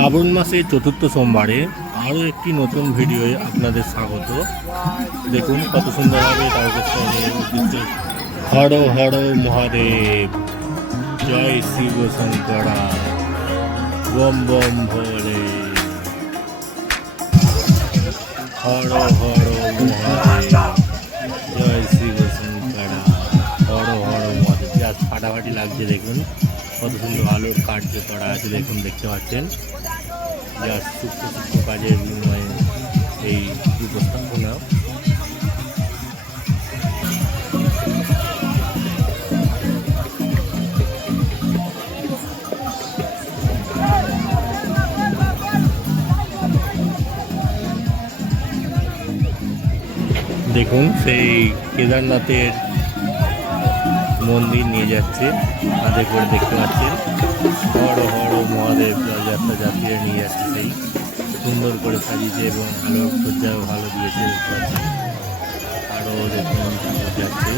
শ্রাবণ মাসের চতুর্থ সোমবারে আরও একটি নতুন ভিডিওয়ে আপনাদের স্বাগত। দেখুন কত সুন্দরভাবে তারকেশ্বরের হর হর মহাদেব। জয় শিব শঙ্করা। বম বম ভোলে হর হর মহাদেব। জয় শিব শঙ্করা। হর হর মহাদেব। ফাটাফাটি লাগছে দেখুন। কত সুন্দর আলোর কার্য করা আছে, দেখুন, দেখতে পাচ্ছেন। যা কাজের বিনিময়ে এই উপস্থাপনা। দেখুন, সেই কেদারনাথের মন্দির নিয়ে যাচ্ছে। তাদের করে দেখতে পাচ্ছেন। হর হর মহাদেব জলযাত্রা যাত্রীরা নিয়ে যাচ্ছে সেই। সুন্দর করে সাজিয়েছে এবং আলোক সজ্জাও ভালো দিয়েছে। দেখতে পাচ্ছেন আরও দেখুন যাচ্ছে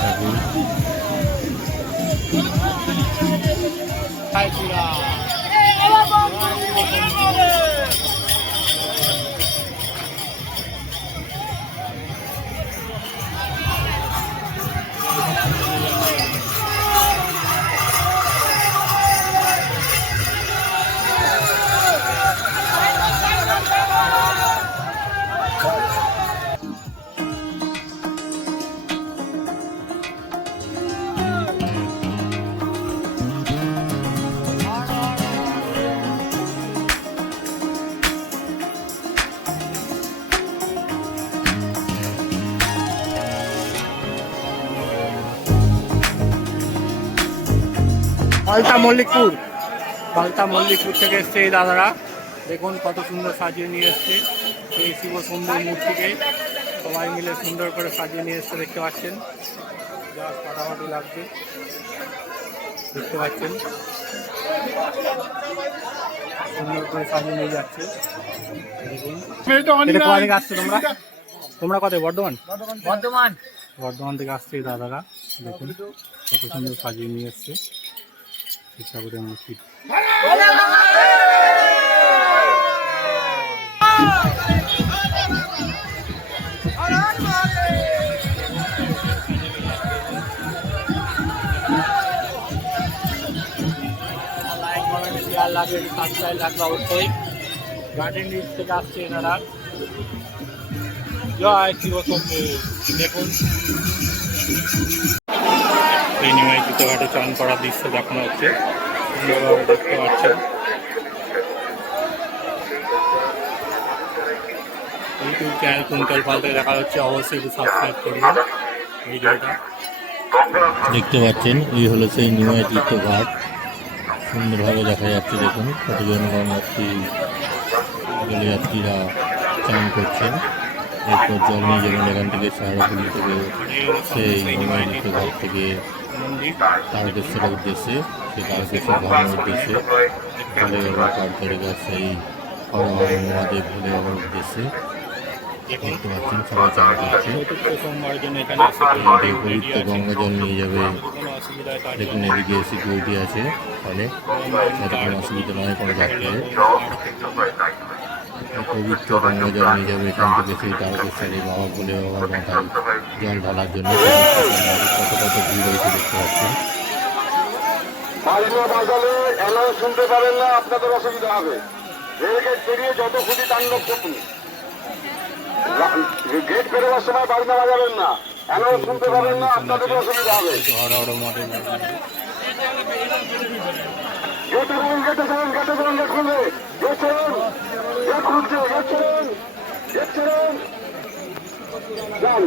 ঠাকুর। পাল্টা মল্লিকপুর। পাল্টা মল্লিকপুর থেকে এসছে এই দাদারা। দেখুন কত সুন্দর সাজিয়ে নিয়ে এসছে। এই শিব সুন্দর মূর্তিকে সবাই মিলে সুন্দর করে সাজিয়ে নিয়ে এসছে দেখতে পাচ্ছেন। যা ফাটাফাটি লাগছে দেখতে পাচ্ছেন। সুন্দর করে সাজিয়ে নিয়ে যাচ্ছে। দেখুন। আসছো তোমরা? তোমরা কোথায়? বর্ধমান? বর্ধমান। বর্ধমান থেকে আসছে এই দাদারা। দেখুন কত সুন্দর সাজিয়ে নিয়ে এসছে। বাগানে চেয়ার লাগবে কাঁচটায় লাগবে অবশ্যই গার্ডেন রিচ থেকে আসছে এনারা। জয় শিবশম্ভু দেখুন। এই নিমাইচিত ঘাটে চান করার দৃশ্য দেখানো হচ্ছে। সুন্দরভাবে দেখতে পাচ্ছেন। ইউটিউব চ্যানেল কুন্তল পাল থেকে দেখা যাচ্ছে অবশ্যই একটু সাবস্ক্রাইব করবেন ভিডিওটা। দেখতে পাচ্ছেন, এই হলো সেই নিমাইচিত ঘাট। সুন্দরভাবে দেখা যাচ্ছে, দেখুন কতজন গণযাত্রী জলযাত্রীরা চান করছেন। এরপর জল নিয়ে যাবেন এখান থেকে সাহারাপুলি থেকে সেই নিমাইচিত ঘাট থেকে তারকেশ্বরের উদ্দেশ্যে, সেই তারকেশ্বর ধামের উদ্দেশ্যে ভোলে মহাদেব ভোলে বাবার উদ্দেশ্যে দেখতে পাচ্ছেন, সবাই এই নিয়ে যাবে। দেখুন, এদিকে সিকিউরিটি আছে ফলে যাতে কোনো অসুবিধা নয়, কোনো যাত্রীদের পবিত্র নিয়ে যাবে, এখান থেকে সেই তারকেশ্বরে বাবা ভোলে বাবার মাথায় জল ঢালার জন্য কত কত ভিড় হয়েছে দেখতে পাচ্ছেন বাজনা বাজালে অ্যানাউন্স শুনতে পারেন না, আপনাদের অসুবিধা হবে। রেলগেট পেরিয়ে যত খুশি তাণ্ডব করুন। গেট পেরোবার সময় বাজনা বাজাবেন না। অ্যানাউন্স শুনতে পারেন না আপনাদের অসুবিধা হবে। গেটে বলুন, গেটে চলুন গেটে চলুন গেট খুলবে। গেট চলুন গেট খুলছে, গেট চলুন গেট চলুন যান।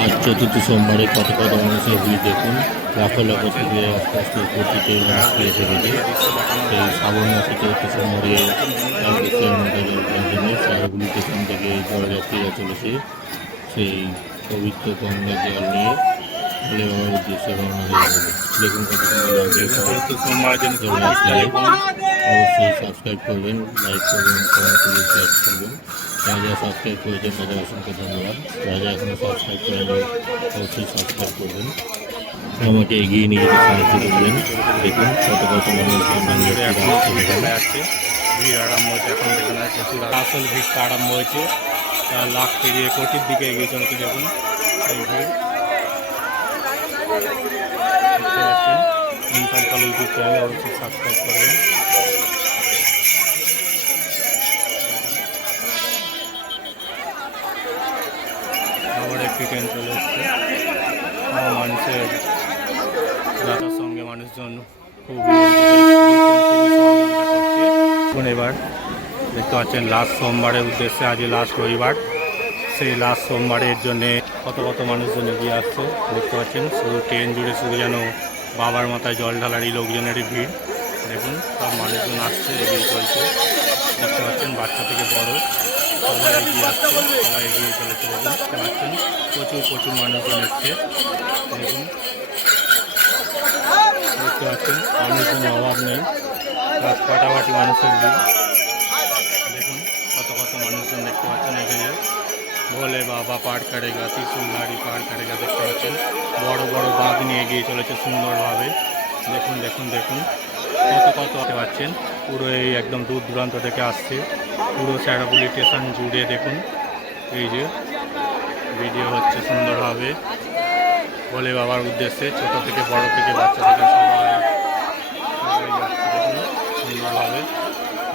আজ চতুর্থ সোমবারে কত কত মানুষের ভিড় দেখুন। লাখ লাখ থেকে আস্তে আস্তে প্রতিটি মানুষ পেয়ে থেকেছে সেই শ্রাবণ মাসে চতুর্থ সোমবারে জন্য শহরগুলি পেছন থেকে জলযাত্রীরা চলেছে। সেই পবিত্র গঙ্গা জল নিয়ে ভালো বাবার উদ্দেশ্যে রওনা হয়ে দেখুন কত সুন্দর অবশ্যই সাবস্ক্রাইব করবেন লাইক করবেন কমেন্ট করবেন শেয়ার করবেন। যারা সাবস্ক্রাইব করেছেন, তাদের অসংখ্য ধন্যবাদ। যারা এখনও সাবস্ক্রাইব করেনি অবশ্যই সাবস্ক্রাইব করবেন। আমাকে এগিয়ে নিয়ে যেতে সাহায্য করবেন। দেখুন কত কত দেখা যাচ্ছে ভিড় এখন আসল ভিড়টা আরম্ভ হয়েছে। লাখ পেরিয়ে কোটির দিকে এগিয়ে চলেছে দেখুন। এই ভিড়। ইনকাম কল ইউটিউব চ্যানেল অবশ্যই সাবস্ক্রাইব করবেন। আবার একটি ট্রেন চলে মানুষের সঙ্গে মানুষজন এবার দেখতে পাচ্ছেন লাস্ট সোমবারের উদ্দেশ্যে আজ লাস্ট রবিবার। সেই লাস্ট সোমবারের জন্যে কত কত মানুষজন এগিয়ে আসছে, দেখতে পাচ্ছেন, শুধু ট্রেন জুড়ে শুধু যেন বাবার মাথায় জল ঢালারই লোকজনেরই ভিড়। দেখুন, সব মানুষজন আসছে, এগিয়ে চলছে। দেখতে পাচ্ছেন, বাচ্চা থেকে বড়। সবাই এগিয়ে আসছে, সবাই এগিয়ে চলেছে। দেখতে পাচ্ছেন, প্রচুর প্রচুর মানুষজন এসছে। দেখুন, দেখতে পাচ্ছেন মানুষজনের অভাব নেই। রাত মানুষের ভিড়। দেখুন, কত কত মানুষজন দেখতে পাচ্ছেন এখানে ভোলে বাবা পার কাটেগা ত্রিশুল গাড়ি পার কাটেগা দেখতে পাচ্ছেন? বড় বড় বাঘ নিয়ে এগিয়ে চলেছে সুন্দরভাবে। দেখুন দেখুন দেখুন। কত কত দেখতে পাচ্ছেন? পুরো এই একদম দূর দূরান্ত থেকে আসছে। পুরো স্যারাপুলি স্টেশন জুড়ে দেখুন। এই যে ভিডিও হচ্ছে সুন্দরভাবে। ভোলে বাবার উদ্দেশ্যে ছোট থেকে বড় থেকে বাচ্চা থেকে সুন্দরভাবে।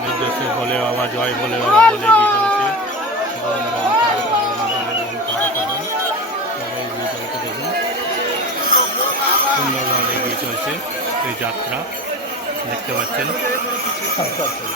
নির্দেশে ভোলে বাবা জয় ভোলে বাবা বলে এগিয়ে চলেছে। সুন্দরভাবে এগিয়ে চলছে এই যাত্রা। দেখতে পাচ্ছেন। দেখতে পাচ্ছেন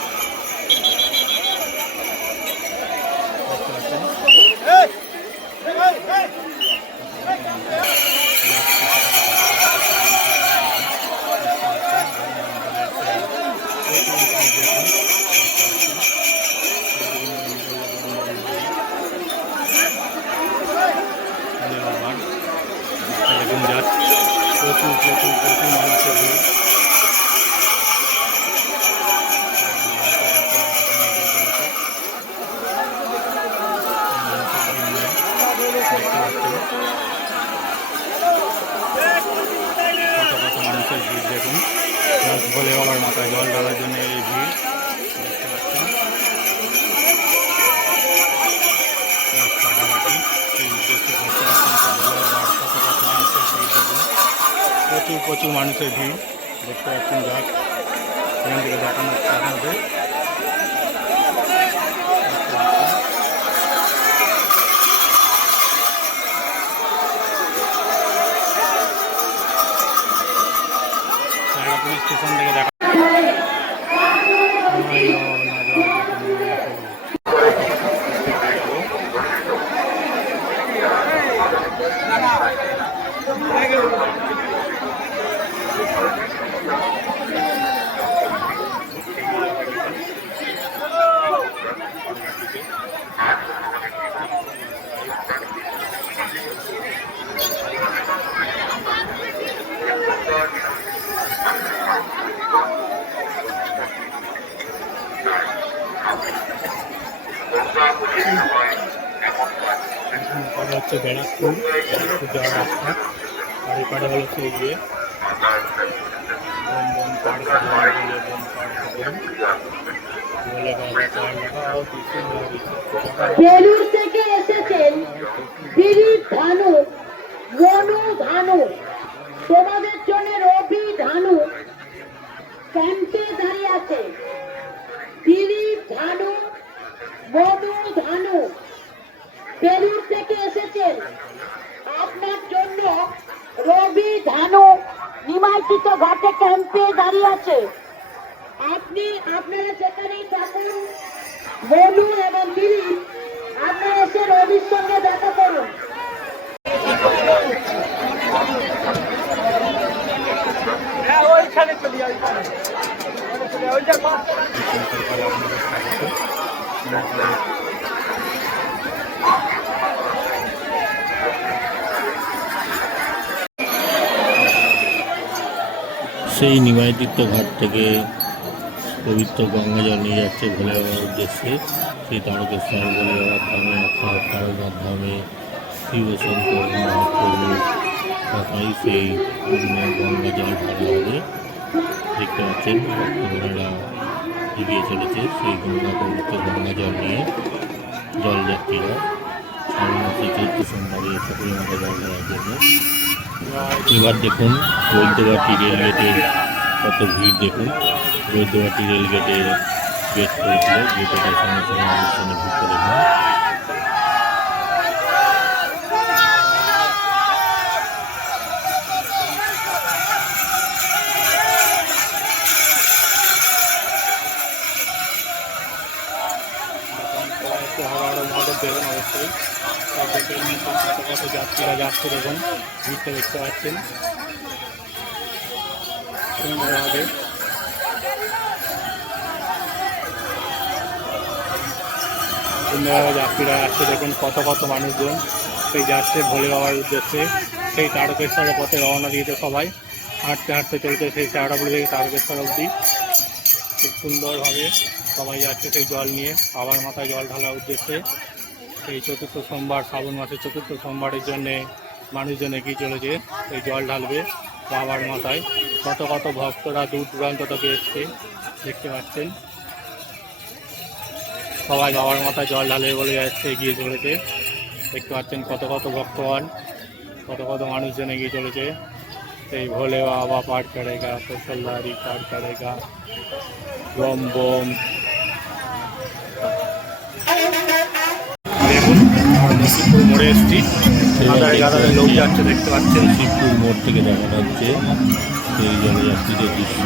প্রচুর প্রচুর মানুষের ভিড়। দেখতে পাচ্ছেন যাক এখান থেকে দেখানো আপনাদের। স্টেশন থেকে দেখা এটা হচ্ছে ব্যারাকপুর ব্যারাকপুর যাওয়ার রাস্তা আর এপারে হলো সেই গিয়ে বম বম পার করে বলে বম পার করে বলে বাবা পার লাগাও ত্রিশুল গাড়ি বেলুর থেকে এসেছেন দিলীপ ধানু মনু ধানু। তোমাদের জন্য রবি ধানু ক্যাম্পে দাঁড়িয়ে আছে। দিলীপ ধানু মনু ধানু বেলুর থেকে এসেছেন। আপনার জন্য রবি ধানু নিমাইচিত ঘাটে ক্যাম্পে দাঁড়িয়ে আছে। আপনি আপনারা যেখানেই থাকেন বলু এবং দিলীপ আপনারা সে রবির সঙ্গে দেখা করুন। সেই নিমায়িত ঘাট থেকে পবিত্র গঙ্গা জল নিয়ে যাচ্ছে ভোলে বাবার উদ্দেশ্যে। সেই তারকেশ্বর ভোলে বাবার ধামে, অর্থাৎ তারকার ধামে শিবশঙ্কর মহাপ্রভু সবাই সেই গঙ্গা জল ঢালা হবে। দেখতে পাচ্ছেন ভক্তগণেরা এগিয়ে চলেছে সেই গঙ্গা পবিত্র গঙ্গা জল নিয়ে সামনে চৈত্র সোমবারে মাথা জল ঢালার জন্য। এবার দেখুন বৈদ্যবাটি রেলগেটের কত ভিড় দেখুন। বৈদ্যবাটি রেলগেটের গেট করেছিল। গেটের সঙ্গে সঙ্গে অনুষ্ঠানে ঢুকতে যাত্রীরা যাচ্ছে দেখুন ভিড়টা দেখতে পাচ্ছেন সুন্দরভাবে সুন্দরভাবে যাত্রীরা আসছে, দেখুন কত কত মানুষজন। সেই যাচ্ছে ভোলে বাবার উদ্দেশ্যে। সেই তারকেশ্বরের পথে রওনা দিয়েছে সবাই। হাঁটতে হাঁটতে চলছে সেই চারটাপুরি থেকে তারকেশ্বর অবধি। খুব সুন্দরভাবে সবাই যাচ্ছে সেই জল নিয়ে। বাবার মাথায় জল ঢালার উদ্দেশ্যে। এই চতুর্থ সোমবার, শ্রাবণ মাসের চতুর্থ সোমবারের জন্যে মানুষজন এগিয়ে চলেছে। এই জল ঢালবে বাবার মাথায়। কত কত ভক্তরা দূর দূরান্ত থেকে এসছে। দেখতে পাচ্ছেন। সবাই বাবার মাথায় জল ঢালে বলে যাচ্ছে, এগিয়ে চলেছে। দেখতে পাচ্ছেন কত কত ভক্তগণ, কত কত মানুষজন এগিয়ে চলেছে। সেই ভোলে বাবা পাঠ করেগা কৌশল্যারি পাঠ করেগা। Bomb bomb. দেখুন, মোড়ে এসেছি। লোক যাচ্ছে, দেখতে পাচ্ছেন। শিবপুর মোড় থেকে দেখানো হচ্ছে সেই জলযাত্রীদের দৃশ্য।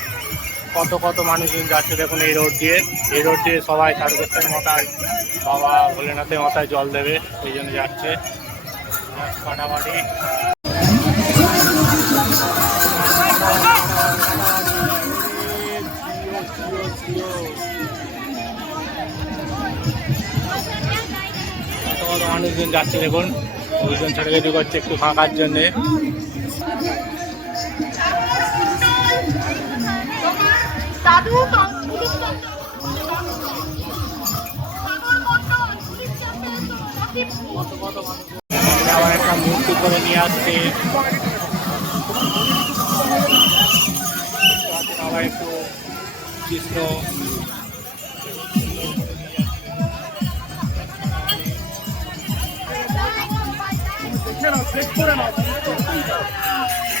কত কত মানুষজন যাচ্ছে দেখুন এই রোড দিয়ে। এই রোড দিয়ে সবাই তারকেশ্বরের মাথায় বাবা ভোলেনাথের মাথায় জল দেবে সেই জন্য যাচ্ছে। ফাটাফাটি কত কত মানুষজন যাচ্ছে দেখুন লোকজন ছেড়ে করছে একটু ফাঁকার জন্যে। আবার একটা মূর্তি করে নিয়ে আসছে আবার একটু কৃষ্ণ গাড়ি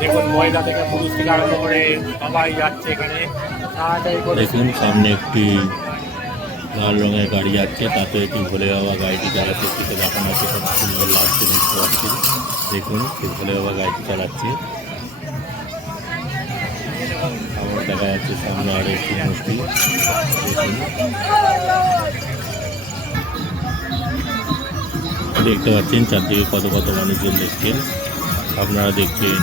দেখুন সবাই যাচ্ছে এখানে দেখুন সামনে একটি লাল রঙের গাড়ি যাচ্ছে, তাতে একটি ভোলে বাবা গাড়িটি চালাচ্ছে সেটা দেখানো আছে খুব সুন্দর লাগছে, দেখতে পাচ্ছি। দেখুন ভোলে বাবা গাড়িটি চালাচ্ছে। দেখা যাচ্ছে সামনে আরও একটি মূর্তি। দেখতে পাচ্ছেন চারদিকে কত কত মানুষজন দেখছেন। আপনারা দেখছেন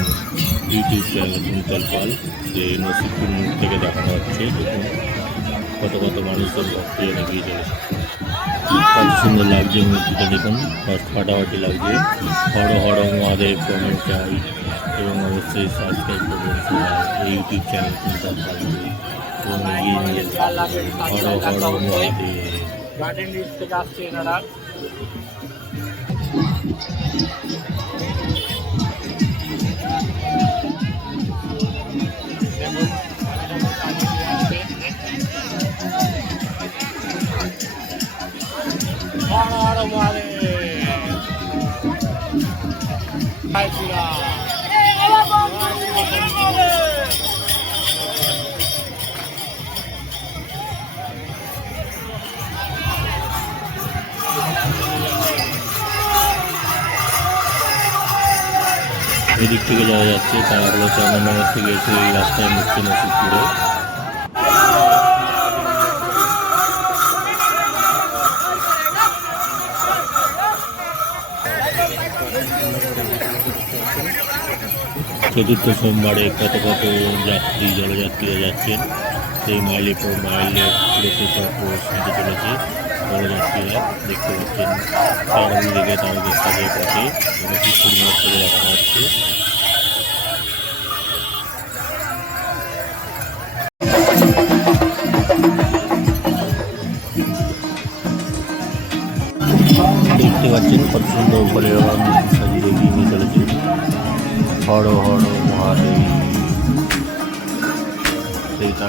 ইউটিউব চ্যানেল পাল, যে নসিবপুর মুখ থেকে দেখানো হচ্ছে দেখুন কত কত মানুষজন ভক্তি এনে গিয়ে কত সুন্দর লাগছে মূর্তিটা দেখুন ফার্স্ট ফাটাফাটি লাগছে হর হর মহাদেব কমেন্ট চাই এবং অবশ্যই সাবস্ক্রাইব করবেন সবাই এই ইউটিউব চ্যানেল কুন্তল পাল এবং এগিয়ে নিয়ে যাবেন। হর হর মহাদেব গার্ডেন রিচ থেকে আসছে এনারা। হর হর মহাদেব জয় শ্রীরাম এদিক থেকে যাওয়া যাচ্ছে তারা হলো চন্দননগর থেকে এসে এই রাস্তায় মুক্তি নসিবপুরে চতুর্থ সোমবারে কত কত যাত্রী, জলযাত্রীরা যাচ্ছেন, সেই মাইলে পর মাইলে চক্র সাথে চলেছে জলযাত্রীরা, দেখতে পাচ্ছেন। চারদিকে তাদের সাথে পথে এবং কি সুন্দর দেখা হচ্ছে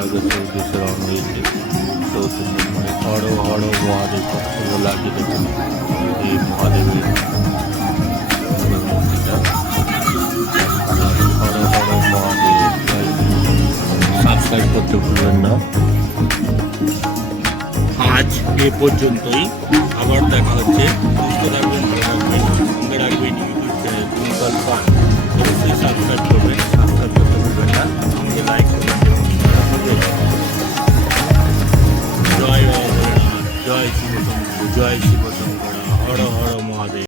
উদ্দেশ্যে উদ্দেশ্যে রওনা হয়েছে তো মানে হর হর মহাদেব সুন্দর লাগছে দেখুন এই মহাদেবের আজ এ পর্যন্তই। আবার দেখা হচ্ছে সুস্থ থাকবেন, ভালো রাখবেন সঙ্গে রাখবেন ইউটিউব চ্যানেল অবশ্যই সাবস্ক্রাইব করবেন। জয় শিবশঙ্কর হর হর মহাদেব।